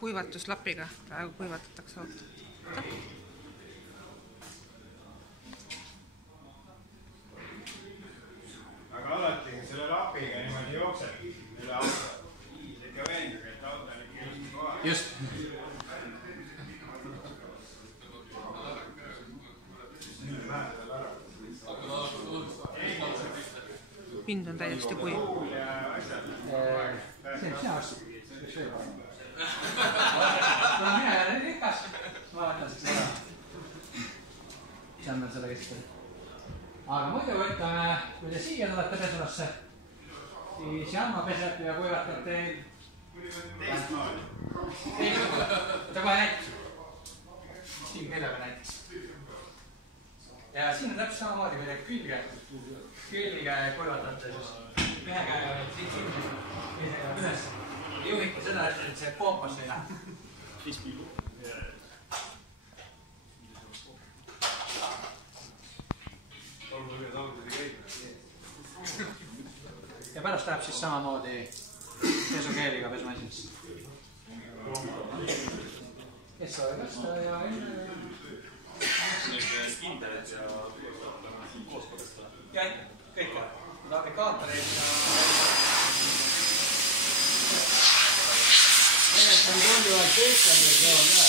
kuivatuslapiga. Praegu kuivatatakse autot. Aga alati selle lapiga niimoodi jookseb üle auto. Ikka veenduge, et auto on ikka just kohal. Just. Pind on täiesti kuiv. See on sina vastu. Mina olen rikas. Ma võtan seda. See on meil selle keskel. Aga muidu võtame, kui te siia tulete pesulasse, siis Janno peseb ja kuivatab teil Teistmoodi. võta kohe näitus. Siin kellega näitus. Ja siin on täpselt samamoodi, kui te külge kuivatate, siis ühe käega veel siin teisega üles. Juhite seda, et see poopas ei lähe. Ja pärast läheb siis samamoodi pesukeeliga pesumasinasse. Kes oli kasta ja enne? Internet ja kooskõlastada. Ja kõik on. Navigaatorid ja... Ennest on tunduvalt töötamine joon ka.